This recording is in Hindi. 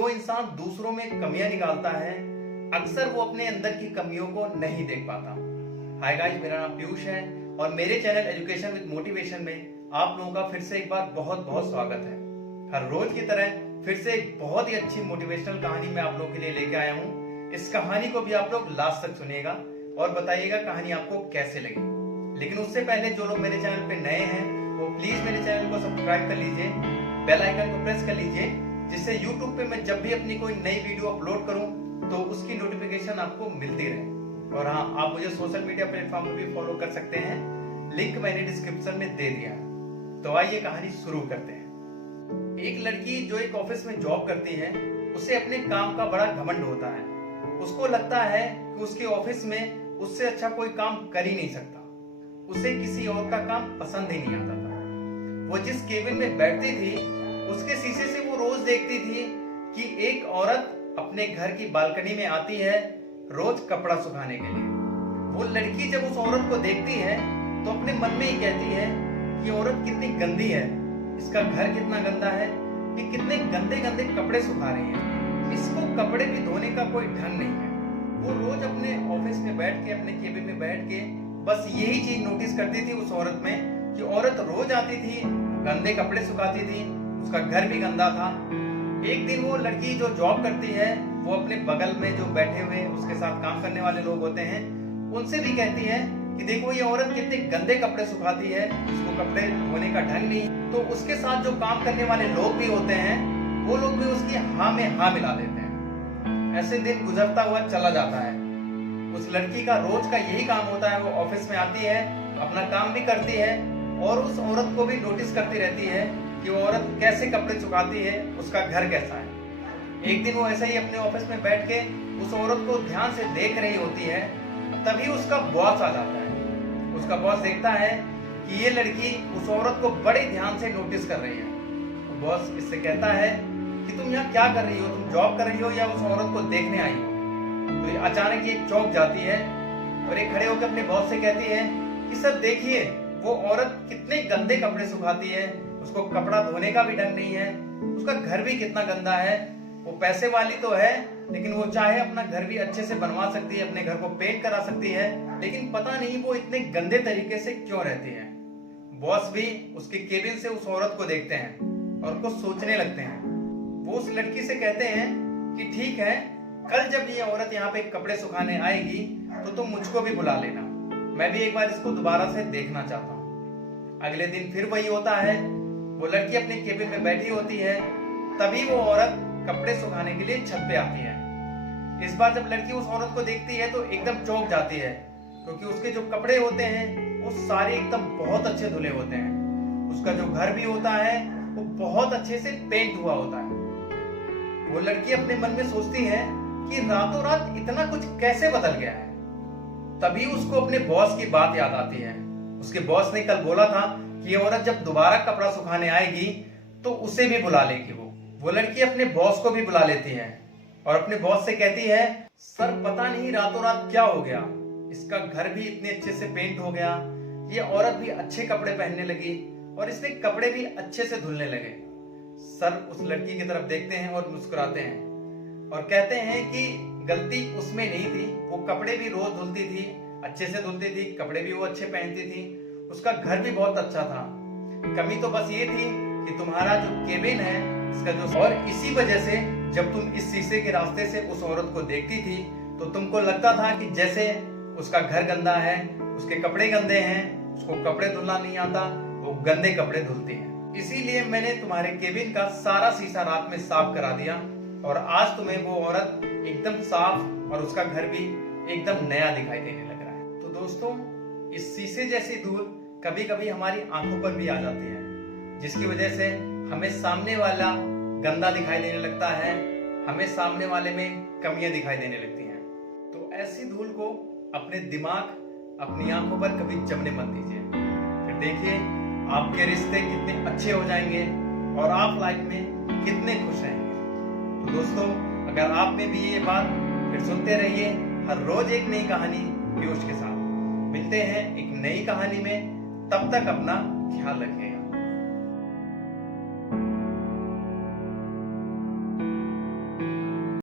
जो इंसान दूसरों में कमियां निकालता है अक्सर वो अपने अंदर की कमियों को नहीं देख पाता। हाय गाइस, मेरा नाम पीयूष है और मेरे चैनल एजुकेशन विद मोटिवेशन में आप लोगों का फिर से एक बार बहुत बहुत स्वागत है। हर रोज की तरह फिर से एक बहुत ही अच्छी मोटिवेशनल कहानी मैं आप लोगों के लिए लेके आया हूँ। इस कहानी को भी आप लोग लास्ट तक सुनिएगा और बताइएगा कहानी आपको कैसे लगी। लेकिन उससे पहले जो लोग मेरे चैनल पे नए हैं वो प्लीज मेरे चैनल को सब्सक्राइब कर लीजिए, बेल आइकन को प्रेस कर लीजिए, जिससे YouTube पे मैं जब भी अपनी कोई नई वीडियो अपलोड करूं तो उसकी नोटिफिकेशन आपको मिलती रहे। और हाँ, आप मुझे सोशल मीडिया प्लेटफॉर्म पे भी फॉलो कर सकते हैं, लिंक मैंने डिस्क्रिप्शन में दे दिया है। तो आइए कहानी शुरू करते हैं। एक लड़की जो एक ऑफिस में जॉब करती है उसे अपने काम का बड़ा घमंड होता है। उसको लगता है कि उसके ऑफिस में उससे अच्छा कोई काम कर ही नहीं सकता। उसे किसी और का काम पसंद ही नहीं आता था। वो जिस केबिन में बैठती थी उसके शीशे से वो रोज देखती थी कि एक औरत अपने घर की बालकनी में आती है रोज कपड़ा सुखाने के लिए। वो लड़की जब उस औरत को देखती है तो अपने मन में ही कहती है कि औरत कितनी गंदी है, इसका घर कितना गंदा है, ये कितने गंदे गंदे कपड़े सुखा रही है, इसको कपड़े भी धोने का कोई ढंग नहीं है। वो रोज अपने ऑफिस में बैठ के, अपने केबिन में बैठ के बस यही चीज नोटिस करती थी उस औरत में कि औरत रोज आती थी, गंदे कपड़े सुखाती थी, उसका घर भी गंदा था। एक दिन वो लड़की जो जॉब करती है वो अपने बगल में जो बैठे हुए उसके साथ काम करने वाले लोग होते हैं उनसे भी कहती है कि देखो ये औरत कितने गंदे कपड़े सुखाती है, इसको कपड़े धोने का ढंग नहीं। तो उसके साथ जो काम करने वाले लोग भी होते हैं वो लोग भी उसकी हाँ में हाँ मिला देते हैं। ऐसे दिन गुजरता हुआ चला जाता है। उस लड़की का रोज का यही काम होता है, वो ऑफिस में आती है, अपना काम भी करती है और उस औरत को भी नोटिस करती रहती है कि वो औरत कैसे कपड़े सुखाती है, उसका घर कैसा है। एक दिन वो ऐसे ही अपने ऑफिस में बैठ के उस औरत को ध्यान से देख रही होती है, तभी उसका बॉस आ जाता है। उसका बॉस देखता है कि ये लड़की उस औरत को बड़े ध्यान से नोटिस कर रही है। तो बॉस इससे कहता है कि तुम यहाँ क्या कर रही हो, तुम जॉब कर रही हो या उस औरत को देखने आई हो। तो ये अचानक ये चौंक जाती है और ये खड़े होकर अपने बॉस से कहती है कि सर देखिए वो औरत कितने गंदे कपड़े सुखाती है, उसको कपड़ा धोने का भी ढंग नहीं है, उसका घर भी कितना गंदा है। वो पैसे वाली तो है लेकिन वो चाहे अपना घर भी अच्छे से बनवा सकती है, अपने घर को पेंट करा सकती है, लेकिन पता नहीं वो इतने गंदे तरीके से क्यों रहती है। बॉस भी उसके केबिन से उस औरत को देखते हैं और कुछ सोचने लगते हैं। वो उस लड़की से कहते हैं कि ठीक है, कल जब ये औरत यहाँ पे कपड़े सुखाने आएगी तो तुम मुझको भी बुला लेना, मैं भी एक बार इसको दोबारा से देखना चाहता हूँ। अगले दिन फिर वही होता है। वो लड़की अपने केबिन में बैठी होती है, तभी वो औरत कपड़े सुखाने के लिए छत पे आती है। इस बार जब लड़की उस औरत को देखती है तो एकदम चौंक जाती है, क्योंकि उसके जो कपड़े होते हैं वो सारे एकदम बहुत अच्छे धुले होते हैं। उसका जो घर भी होता है वो बहुत अच्छे से पेंट हुआ होता है। वो लड़की अपने मन में सोचती है कि रातों रात इतना कुछ कैसे बदल गया है। तभी उसको अपने बॉस की बात याद आती है। उसके बॉस ने कल बोला था कि ये औरत जब दोबारा कपड़ा सुखाने आएगी तो उसे भी बुला लेगी। वो लड़की अपने बॉस को भी बुला लेती है और अपने बॉस से कहती है सर पता नहीं रातों रात क्या हो गया, इसका घर भी इतने अच्छे से पेंट हो गया, ये औरत भी अच्छे कपड़े पहनने लगी और इसके कपड़े भी अच्छे से धुलने लगे। सर उस लड़की की तरफ देखते हैं और मुस्कुराते हैं और कहते हैं कि गलती उसमें नहीं थी, वो कपड़े भी रोज धुलती थी, अच्छे से धुलती थी, कपड़े भी वो अच्छे पहनती थी, उसका घर भी बहुत अच्छा था। कमी तो बस ये थी कि तुम्हारा जो केबिन है इसका जो, और इसी वजह से जब तुम इस शीशे के रास्ते से उस औरत को देखती थी तो तुमको लगता था कि जैसे उसका घर गंदा है, उसके कपड़े गंदे हैं, उसको कपड़े धुलना नहीं आता, वो गंदे कपड़े धुलती है। इसीलिए मैंने तुम्हारे केबिन का सारा शीशा रात में साफ करा दिया और आज तुम्हें वो औरत एकदम साफ और उसका घर भी एकदम नया दिखाई देने लग रहा है। तो दोस्तों, इस शीशे जैसी धूल कभी कभी हमारी आंखों पर भी आ जाती है, जिसकी वजह से हमें सामने वाला गंदा दिखाई देने लगता है, हमें सामने वाले में कमियां दिखाई देने लगती हैं। तो ऐसी धूल को अपने दिमाग, अपनी आंखों पर कभी जमने मत दीजिए। फिर देखिए आपके रिश्ते कितने अच्छे हो जाएंगे और आप लाइफ में कितने खुश रहेंगे। तो दोस्तों, अगर आप में भी ये बात, फिर सुनते रहिए हर रोज एक नई कहानी पीयूष के साथ। मिलते हैं एक नई कहानी में, तब तक अपना ख्याल रखिए।